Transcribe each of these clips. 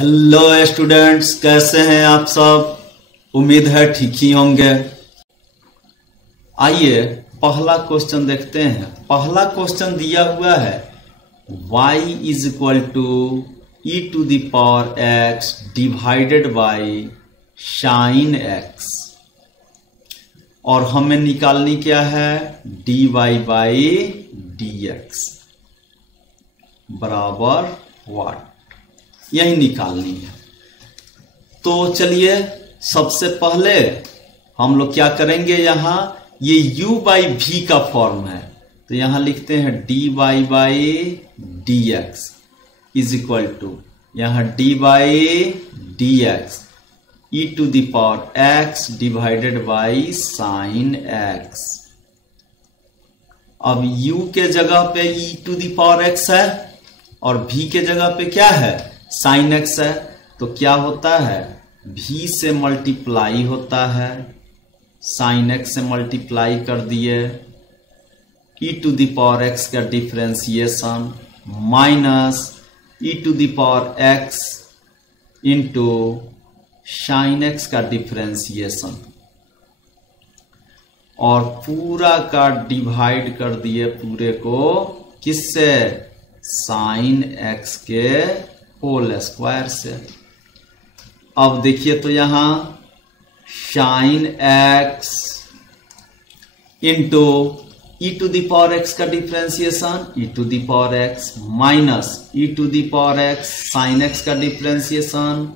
Hello students, कैसे हैं आप सब। उम्मीद है ठीक ही होंगे। आइए पहला क्वेश्चन देखते हैं। पहला क्वेश्चन दिया हुआ है y is equal to e to the power x divided by sine x, और हमें निकालनी क्या है dy बाई dx बराबर व्हाट, यही निकालनी है। तो चलिए सबसे पहले हम लोग क्या करेंगे, यहां ये u बाई v का फॉर्म है तो यहां लिखते हैं dy by dx is equal to यहां dy by dx e to the power x divided by sine x। अब u के जगह पे e to the power x है और v के जगह पे क्या है साइन x है, तो क्या होता है v से मल्टीप्लाई होता है, साइन x से मल्टीप्लाई कर दिए, e to the power x का differentiation minus e to the power x into sine x का डिफरेंशिएशन, और पूरा का डिवाइड कर दिए पूरे को किससे, साइन x के होल स्क्वायर से। अब देखिए तो यहां sine x into e to the power x का differentiation e to the power x minus e to the power x sine x का differentiation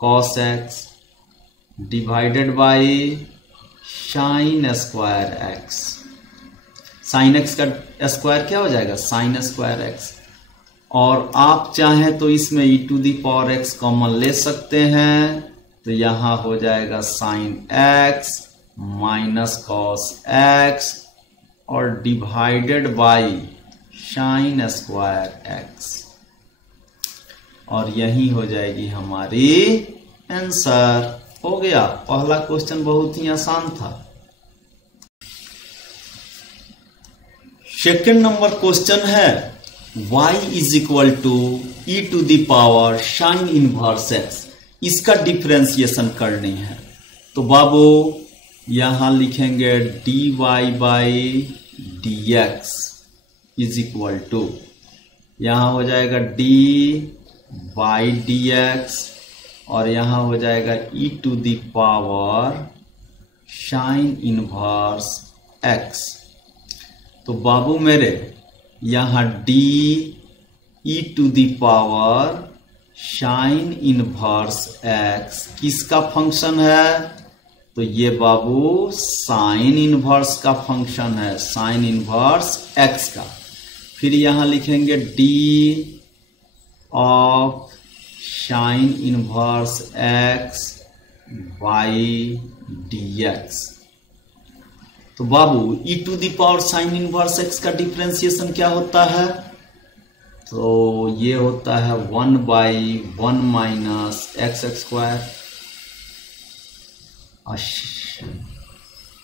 cos x divided by sine square x। Sine x का square क्या हो जाएगा sign square x, और आप चाहें तो इसमें e to the power x common ले सकते हैं, तो यहां हो जाएगा sine x minus cos x और divided by sine square x, और यही हो जाएगी हमारी आंसर। हो गया, पहला क्वेश्चन बहुत ही आसान था। सेकंड नंबर क्वेश्चन है y is equal to e to the power sine inverse x, इसका डिफरेंशिएशन करनी है। तो बाबू यहां लिखेंगे dy by dx is equal to यहां हो जाएगा d बाई dx और यहां हो जाएगा e to the power sine inverse x। तो बाबू मेरे यहां d e to the power sine inverse x किसका फंक्शन है, तो ये बाबू साइन इनवर्स का फंक्शन है, साइन इनवर्स x का। फिर यहां लिखेंगे d of sine inverse x by dx। तो बाबू e to the power sine inverse x का डिफरेंशिएशन क्या होता है, तो ये होता है 1 by 1 minus x square.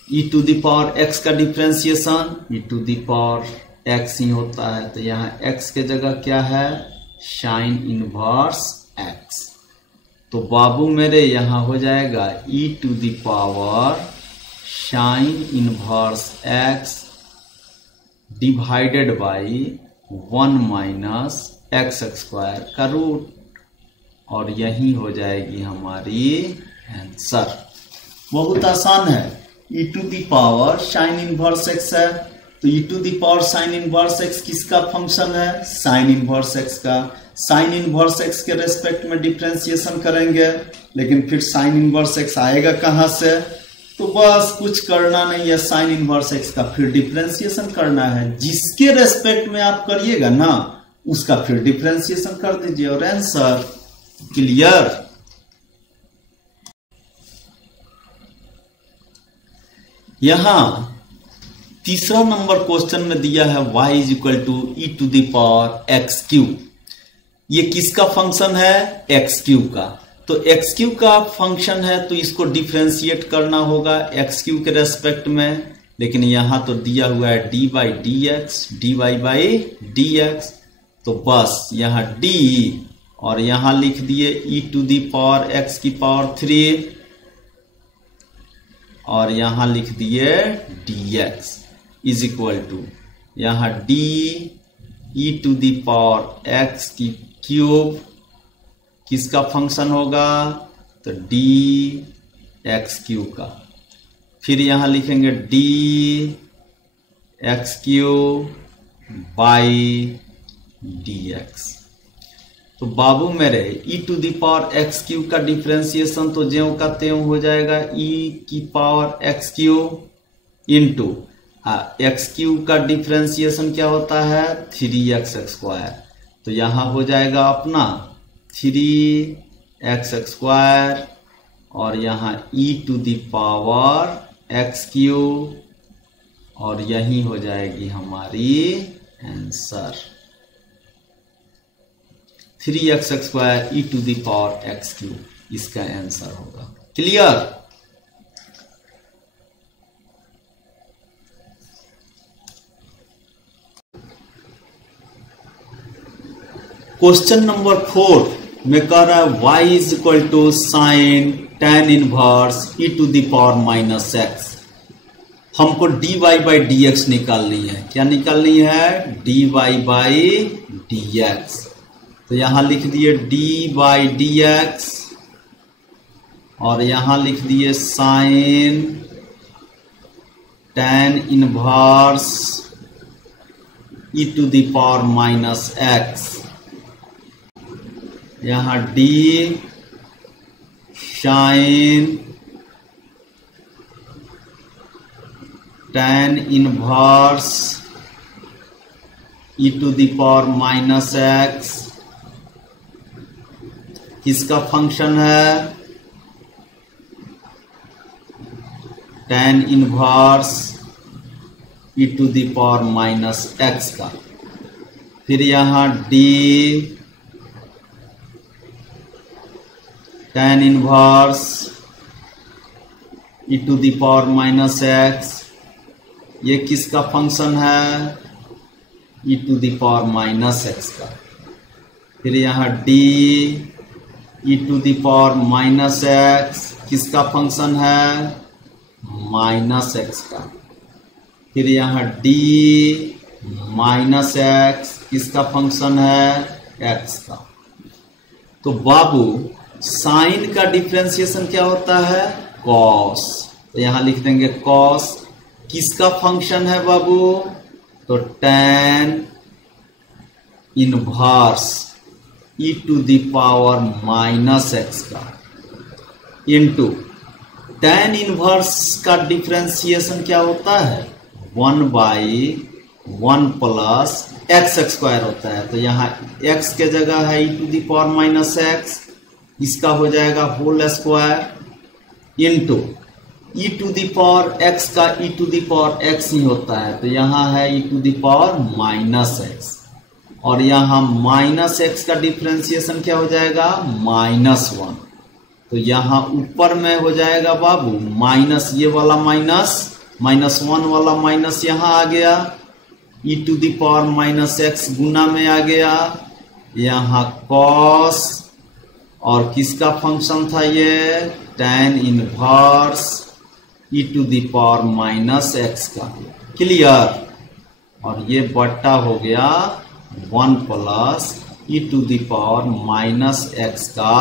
e to the power x का differentiation e to the power x ही होता है, तो यहाँ x के जगह क्या है साइन इनवर्स x। तो बाबू मेरे यहाँ हो जाएगा e to the power sine inverse x divided by 1 minus x square का रूट, और यही हो जाएगी हमारी आंसर। बहुत आसान है, e to the power sine inverse x है, तो e to the power sine inverse x किसका फंक्शन है साइन इनवर्स x का। साइन इनवर्स x के रेस्पेक्ट में डिफरेंशिएशन करेंगे, लेकिन फिर साइन इनवर्स x आएगा कहां से, तो बस कुछ करना नहीं है, साइन इनवर्स x का फिर डिफरेंशिएशन करना है, जिसके रेस्पेक्ट में आप करिएगा ना उसका फिर डिफरेंशिएशन कर दीजिए और आंसर क्लियर। यहां तीसरा नंबर क्वेश्चन में दिया है y is equal to e to the power x cube. ये किसका फंक्शन है एक्स क्यूब का, तो एक्स क्यूब का फंक्शन है तो इसको डिफरेंशिएट करना होगा एक्स क्यूब के रेस्पेक्ट में, लेकिन यहां तो दिया हुआ है D by D x dy by D x, तो बस यहां d और यहां लिख दिए e to the power x की पावर 3 और यहां लिख दिए dx इज इक्वल टू यहां d e to the power x की क्यूब किसका फंक्शन होगा, तो d x क्यूब का। फिर यहां लिखेंगे d x cube by dx। तो बाबू मेरे e to the power x cube का डिफरेंशिएशन तो ज्यों का त्यों हो जाएगा e की पावर x क्यूब इंटू x क्यूब का डिफरेंशिएशन क्या होता है 3x स्क्वायर। तो यहां हो जाएगा अपना 3x स्क्वायर और यहां e to the power x cube और यही हो जाएगी हमारी answer 3x square e to the power x cube इसका आंसर होगा। क्लियर। क्वेश्चन नंबर 4 में कह रहा है y is equal to sine tan inverse e to the power minus x। हमको dy बाई dx निकालनी है। क्या निकालनी है, dy बाई dx। तो यहां लिख दिए d बाई dx और यहां लिख दिए sine tan inverse e to the power minus x। यहां d sine tan inverse e to the power minus x किसका फंक्शन है, tan inverse e to the power minus x का। फिर यहां d tan inverse e to the power minus x ये किसका function है, e to the power minus x का। फिर यहां d e to the power minus x किसका फंक्शन है, माइनस x का। फिर यहां d माइनस x किसका फंक्शन है, x का। तो बाबू साइन का डिफरेंशिएशन क्या होता है, कॉस। तो यहां लिख देंगे कॉस किसका फंक्शन है बाबू, तो tan inverse e to the power minus x का इंटू tan इनवर्स का डिफरेंशिएशन क्या होता है 1 बाई 1 प्लस x स्क्वायर होता है। तो यहाँ x के जगह है e to the power minus x इसका हो जाएगा whole square into e to the power x का e to the power x ही होता है। तो यहाँ है e to the power minus x और यहाँ माइनस x का डिफरेंशिएशन क्या हो जाएगा -1। तो यहाँ ऊपर में हो जाएगा बाबू माइनस ये वाला -1 वाला माइनस यहाँ आ गया e to the power minus x गुना में आ गया। यहाँ cos और किसका फंक्शन था ये tan inverse e to the power minus x का। क्लियर। और ये बट्टा हो गया 1 plus e to the power minus x का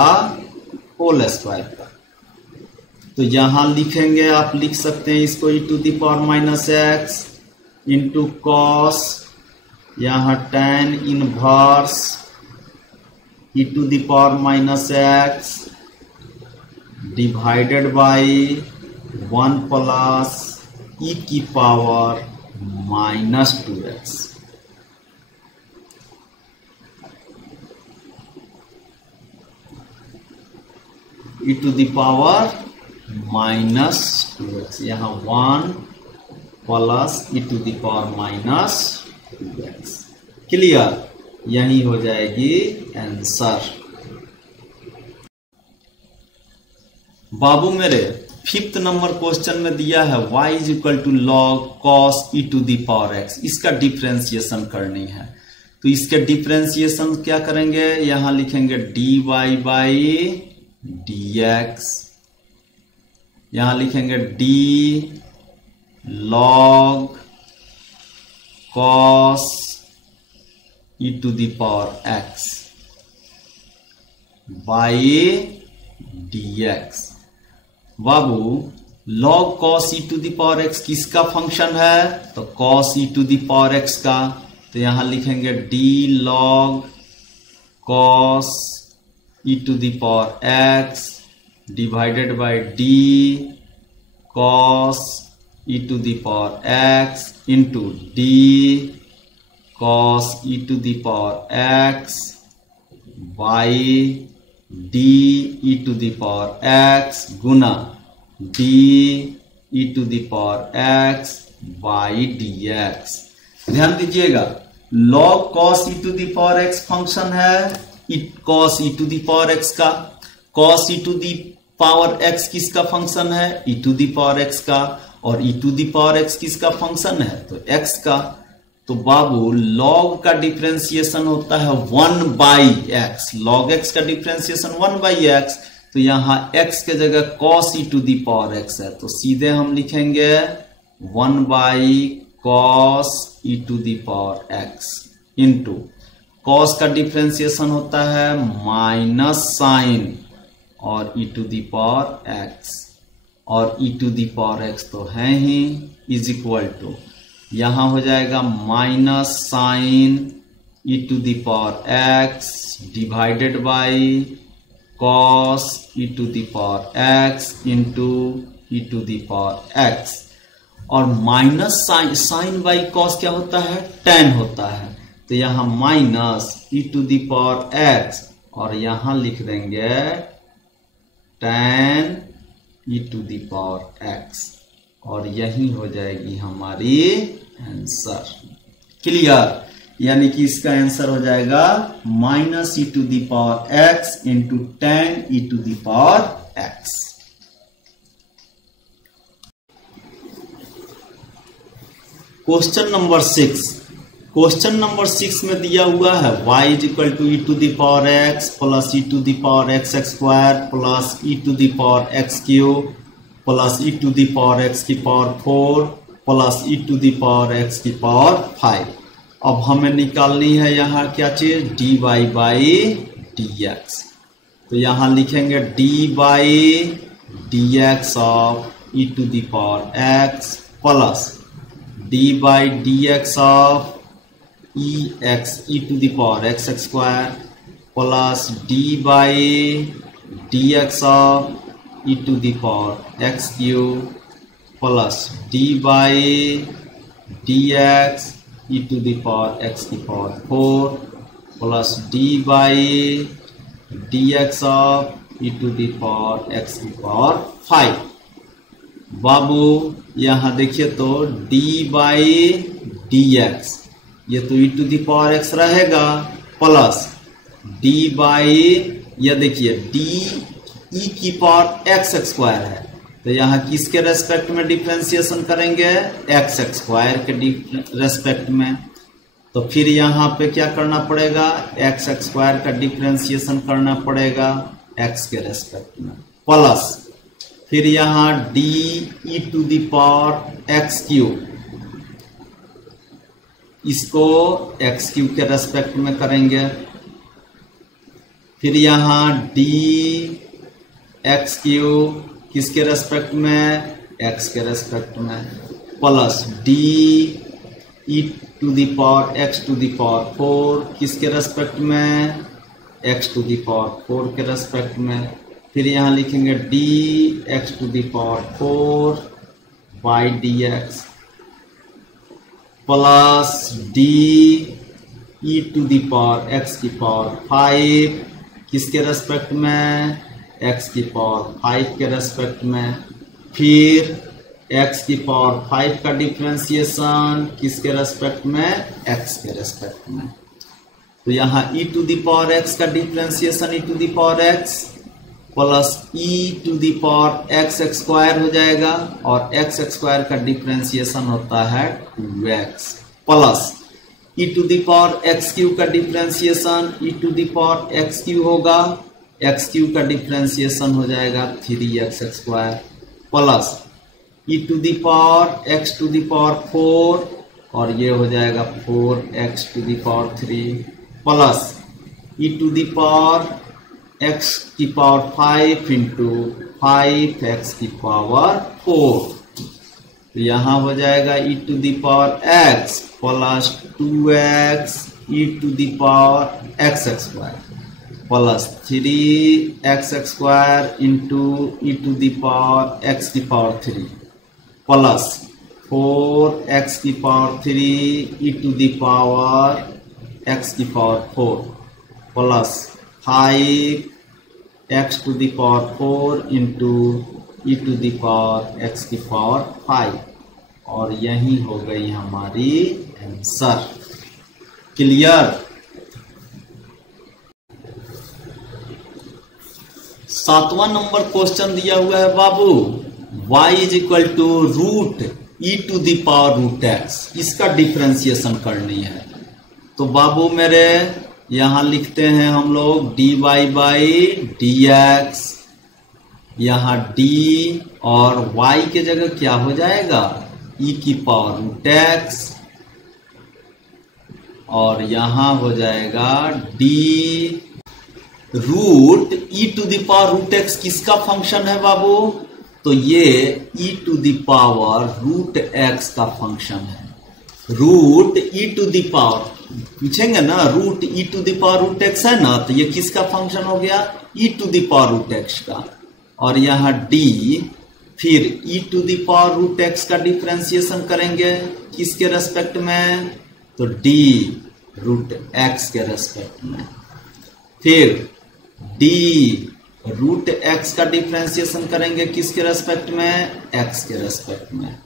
होल स्क्वायर का। तो यहां लिखेंगे आप लिख सकते हैं इसको e to the power minus x into cos यहाँ tan inverse e to the power minus x divided by 1 plus e की power -2x। e to the power -2x यहाँ 1 plus e to the power -2x। Clear. यही हो जाएगी answer. बाबू मेरे 5th number question में दिया है y is equal to log cos e to the power x इसका डिफरेंशिएशन करनी है। तो इसके डिफरेंशिएशन क्या करेंगे, यहां लिखेंगे dy बाई dx, यहां लिखेंगे d log cos e to the power x by dx। बाबू log cos e to the power x किसका फंक्शन है, तो cos e to the power x का, तो यहां लिखेंगे d log cos e to the power x divided by d cos e to the power x into d cos e to the power x by d e to the power x गुना d e to the power x by dx। ध्यान दीजिएगा, log cos e to the power x function है cos e to the power x का, cos e to the power x किसका function है, e to the power x का, और e to the power x किसका function है, तो x का। तो बाबू log का डिफरेंशिएशन होता है 1 बाई x, log x का डिफरेंशिएशन 1 बाई x, तो यहां x के जगह cos e to the power x है, तो सीधे हम लिखेंगे 1 by cos e to the power x into cos का डिफरेंशिएशन होता है माइनस साइन और e to the power x, और e to the power x तो है ही, इज इक्वल टू यहां हो जाएगा minus sine e to the power x divided by cos e to the power x into e to the power x, और minus sine by cos क्या होता है, tan होता है, तो यहां minus e to the power x और यहां लिख देंगे tan e to the power x, और यही हो जाएगी हमारी आंसर। क्लियर, यानी कि इसका आंसर हो जाएगा minus e to the power x into tan e to the power x। Question number 6, question number 6 में दिया हुआ है y is equal to e to the power x plus e to the power x square plus e to the power x cube plus e to the power x की power 4 plus e to the power x की power 5। अब हमें निकालनी है यहाँ क्या चीज, dy by dx, तो यहाँ लिखेंगे d by dx of e to the power x plus d by dx of e to the power x square plus d by dx of e to the power x cube plus d by dx e to the power x की power 4 plus d by dx of e to the power x की power 5। बाबू यहां देखिए तो d by dx, ये तो e to the power x रहेगा plus d by, ये देखिए d e की पावर x स्क्वायर है, तो यहाँ किसके रेस्पेक्ट में डिफरेंशिएशन करेंगे, x स्क्वायर के रेस्पेक्ट में, तो फिर यहाँ पे क्या करना पड़ेगा, x स्क्वायर का डिफरेंशिएशन करना पड़ेगा x के रेस्पेक्ट में, प्लस फिर यहाँ d e to the power x cube, इसको x क्यूब के रेस्पेक्ट में करेंगे, फिर यहाँ d x क्यूब किसके रेस्पेक्ट में, x के रेस्पेक्ट में, plus d e to the power x to the power 4 किसके रेस्पेक्ट में, x टू द पावर 4 के रेस्पेक्ट में, फिर यहाँ लिखेंगे d x to the power 4 by dx plus d e to the power x की power 5 किसके respect में, x की पावर 5 के रेस्पेक्ट में, फिर x की पावर 5 का डिफरेंशिएशन किसके रेस्पेक्ट में, x के रेस्पेक्ट में, तो यहाँ e to the power x का differentiation e to the power x plus e to the power x square हो जाएगा, और x स्क्वायर का डिफरेंशिएशन होता है 2x, plus e to the power x cube का differentiation e to the power x cube होगा, x cube का differentiation हो जाएगा 3x square plus e to the power x to the power 4 और ये हो जाएगा 4x to the power 3 plus e to the power x की power 5 into 5x की पावर 4। तो यहाँ हो जाएगा e to the power x plus 2x e to the power x square plus 3x square into e to the power x की power 3 plus 4x की power 3 e to the power x की power 4 plus 5x to the power 4 into e to the power x की power 5 और यही हो गई हमारी answer. Clear. 7वां नंबर क्वेश्चन दिया हुआ है बाबू, y is equal to root e to the power root x, इसका डिफरेंशिएशन करनी है। तो बाबू मेरे यहां लिखते हैं हम लोग dy बाई डी एक्स, यहां d और y के जगह क्या हो जाएगा e की पावर रूट एक्स और यहां हो जाएगा d root e to the power root x किसका फंक्शन है बाबू, तो ये e to the power root x का फंक्शन है। Root e to the power पूछेंगे ना, root e to the power root x है ना, तो ये किसका फंक्शन हो गया e to the power root x का। और यहाँ d फिर e to the power root x का डिफरेंशिएशन करेंगे किसके रेस्पेक्ट में, तो d रूट एक्स के रेस्पेक्ट में। फिर d रूट एक्स का डिफरेंशिएशन करेंगे किसके रेस्पेक्ट में, x के रेस्पेक्ट में।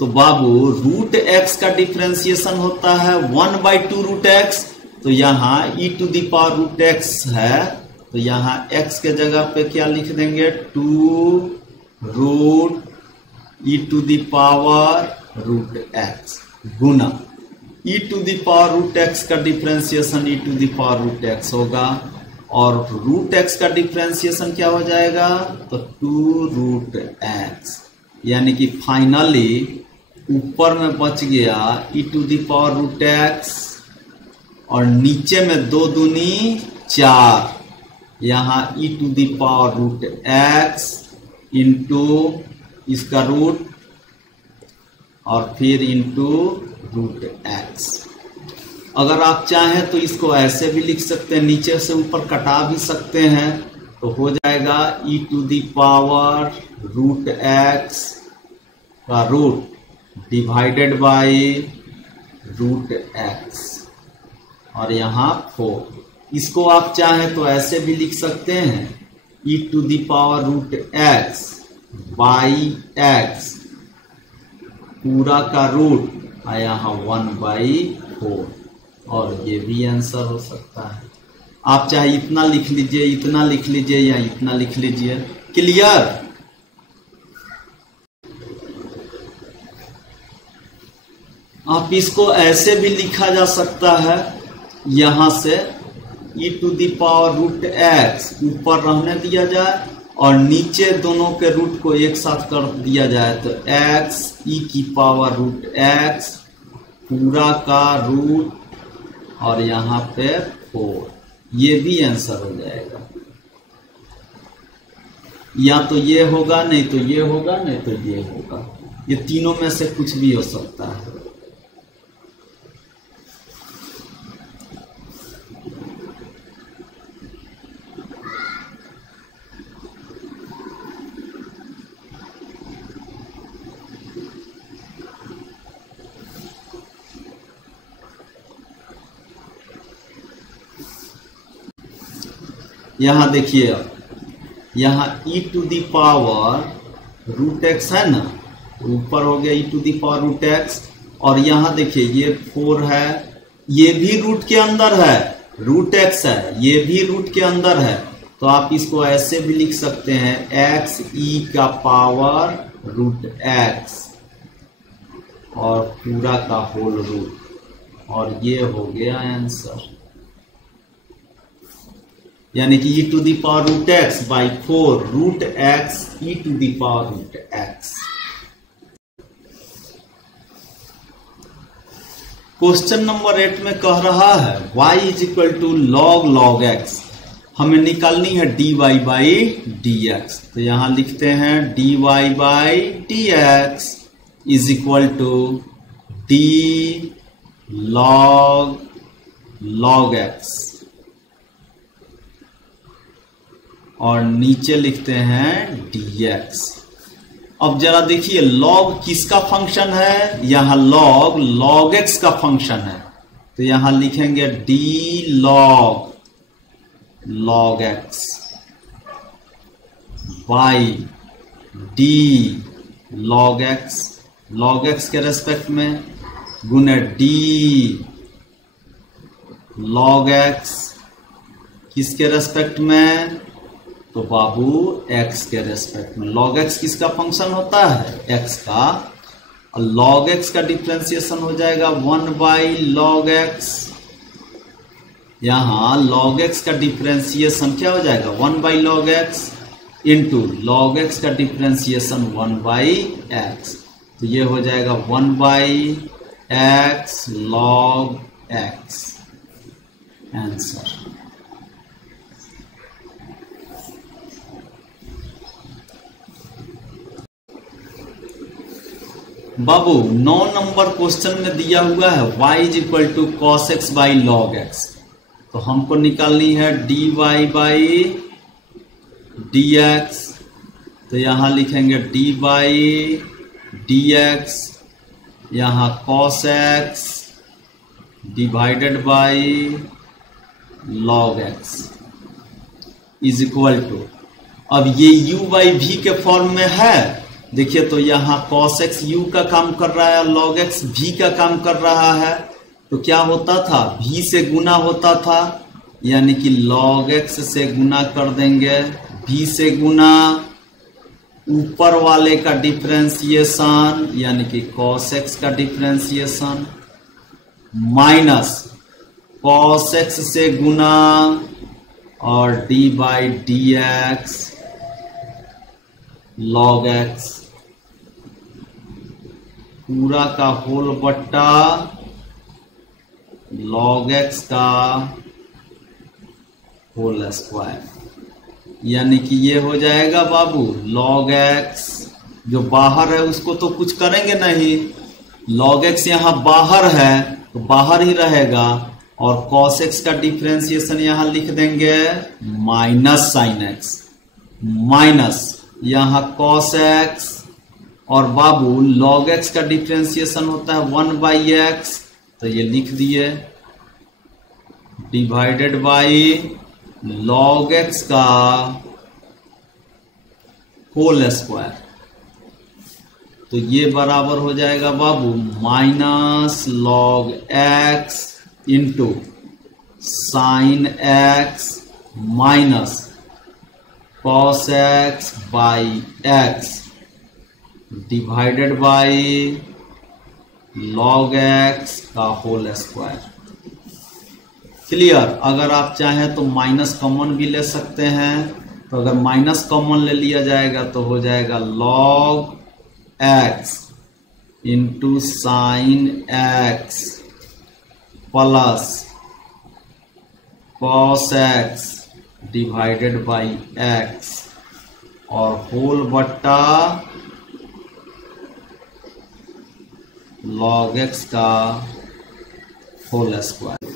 तो बाबू रूट एक्स का डिफरेंशिएशन होता है 1/2 रूट एक्स, तो यहाँ e to the power root x है, तो यहाँ x के जगह पे क्या लिख देंगे 2 root e to the power root x गुना e to the power root x का differentiation e to the power root x होगा और रूट एक्स का डिफरेंशिएशन क्या हो जाएगा, तो 2 रूट एक्स, यानी कि फाइनली ऊपर में बच गया e to the power root x और नीचे में 2 दूनी 4, यहाँ e to the power root x into इसका रूट और फिर इंटू रूट एक्स। अगर आप चाहें तो इसको ऐसे भी लिख सकते हैं, नीचे से ऊपर कटा भी सकते हैं, तो हो जाएगा e to the power root x का root divided by root x और यहाँ 4। इसको आप चाहें तो ऐसे भी लिख सकते हैं e to the power root x by x पूरा का रूट और यहाँ 1/4 और ये भी आंसर हो सकता है। आप चाहे इतना लिख लीजिए, इतना लिख लीजिए या इतना लिख लीजिए। क्लियर। आप इसको ऐसे भी लिखा जा सकता है, यहां से e to the power root x ऊपर रहने दिया जाए और नीचे दोनों के रूट को एक साथ कर दिया जाए, तो एक्स ई की पावर रूट एक्स पूरा का रूट और यहाँ पे 4, ये भी आंसर हो जाएगा। या तो ये होगा, नहीं तो ये होगा, नहीं तो ये होगा, ये तीनों में से कुछ भी हो सकता है। यहां देखिए, अब यहां e to the power root x है ना, ऊपर हो गया e to the power root x और यहां देखिए ये 4 है, ये भी रूट के अंदर है, रूट एक्स है, ये भी रूट के अंदर है, तो आप इसको ऐसे भी लिख सकते हैं एक्स ई का पावर रूट एक्स और पूरा का होल रूट और ये हो गया आंसर। यानी कि e to the power root x by 4 root x e to the power root x. Question number 8 में कह रहा है y is equal to log x। हमें निकालनी है dy बाई dx। तो यहां लिखते हैं dy by dx is equal to d log x, और नीचे लिखते हैं dx। अब जरा देखिए log किसका फंक्शन है, यहां log x का फंक्शन है। तो यहां लिखेंगे d log x by d log x के रेस्पेक्ट में गुने d log x किसके रेस्पेक्ट में, तो बाबू x के रेस्पेक्ट में। log x किसका फंक्शन होता है, x का, और log x का डिफरेंशिएशन हो जाएगा 1 बाई log x। यहां log x का डिफरेंशिएशन क्या हो जाएगा 1 by log x into log x का डिफरेंशिएशन 1 बाई x। तो ये हो जाएगा 1 by x log x answer. बाबू 9 नंबर क्वेश्चन में दिया हुआ है y is equal to cos x by log x. तो हमको निकालनी है dy बाई dx। तो यहां लिखेंगे d बाई dx, यहां cos x divided by log x is equal to, अब ये u बाई v के फॉर्म में है। देखिए तो यहां cos x u का काम कर रहा है, log x v का काम कर रहा है। तो क्या होता था, v से गुना होता था, यानी कि log x से गुना कर देंगे, v से गुना ऊपर वाले का डिफरेंशिएशन यानी कि cos x का डिफरेंशिएशन माइनस cos x से गुना और d by D x log x पूरा का होल बट्टा log x का होल स्क्वायर। यानी कि ये हो जाएगा बाबू log x, जो बाहर है उसको तो कुछ करेंगे नहीं, log x यहां बाहर है तो बाहर ही रहेगा, और cos x का डिफरेंशिएशन यहां लिख देंगे माइनस साइन x, माइनस यहां cos x, और बाबू log x का डिफरेंशिएशन होता है 1 बाई एक्स। तो ये लिख दिए डिवाइडेड बाई log x का होल स्क्वायर। तो ये बराबर हो जाएगा बाबू minus log x into sine x minus cos x by x divided by log x का होल स्क्वायर। क्लियर। अगर आप चाहें तो माइनस कॉमन भी ले सकते हैं। तो अगर माइनस कॉमन ले लिया जाएगा तो हो जाएगा log x into sine x plus cos x divided by x और होल बट्टा log x का होल स्क्वायर।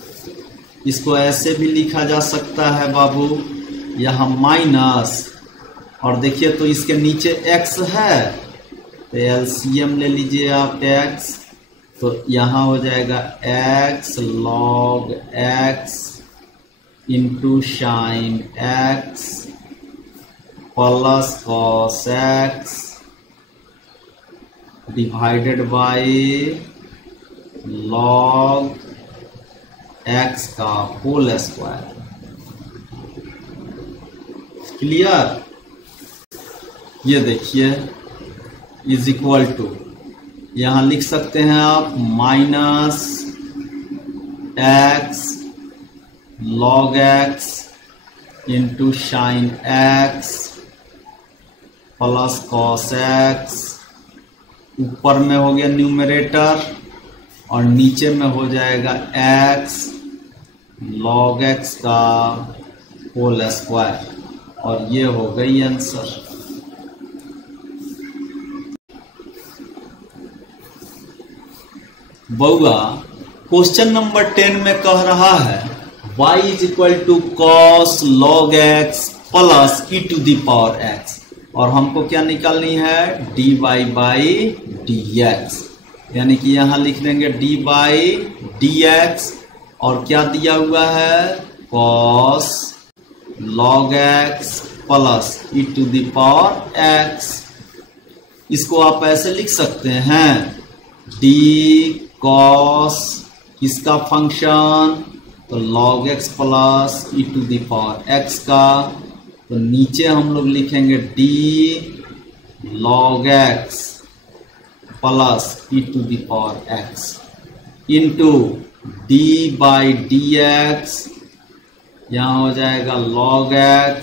इसको ऐसे भी लिखा जा सकता है बाबू, यहां माइनस, और देखिए तो इसके नीचे x है तो एलसीएम ले लीजिए आप x। तो यहां हो जाएगा x log x into sine x plus cos x divided by log x का होल स्क्वायर। क्लियर। ये देखिए इज इक्वल टू, यहां लिख सकते हैं आप minus x log x into sine x plus cos x, ऊपर में हो गया न्यूमरेटर और नीचे में हो जाएगा x log x का होल स्क्वायर, और ये हो गई आंसर। बउआ क्वेश्चन नंबर 10 में कह रहा है y is equal to cos log x plus e to the power x, और हमको क्या निकालनी है dy बाई dx, यानी कि यहां लिख देंगे dy बाई dx, और क्या दिया हुआ है cos log x plus e to the power x। इसको आप ऐसे लिख सकते हैं d कॉस इसका फंक्शन तो log x plus e to the power x का, तो नीचे हम लोग लिखेंगे d log x plus e to the power x into d by dx, यहाँ हो जाएगा log x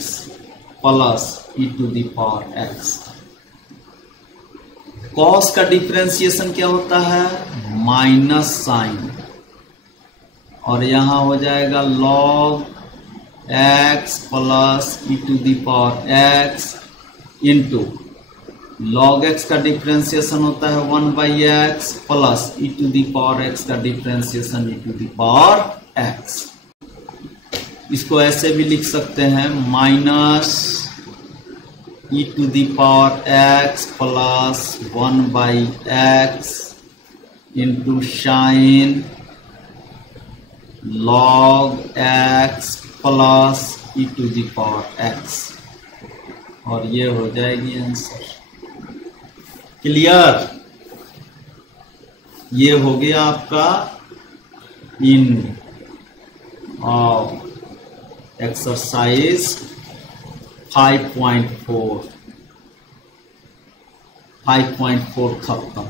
plus e to the power x। Cos का डिफरेंशिएशन क्या होता है माइनस साइन, और यहां हो जाएगा log x plus e to the power x into log x का डिफरेंशिएशन होता है 1 by x plus e to the power x का differentiation e to the power x। इसको ऐसे भी लिख सकते हैं minus e to the power x plus 1 by x into sine log x plus e to the power x, और ये हो जाएगी आंसर। क्लियर? ये हो गया आपका इन एक्सरसाइज 5.4 खत्म।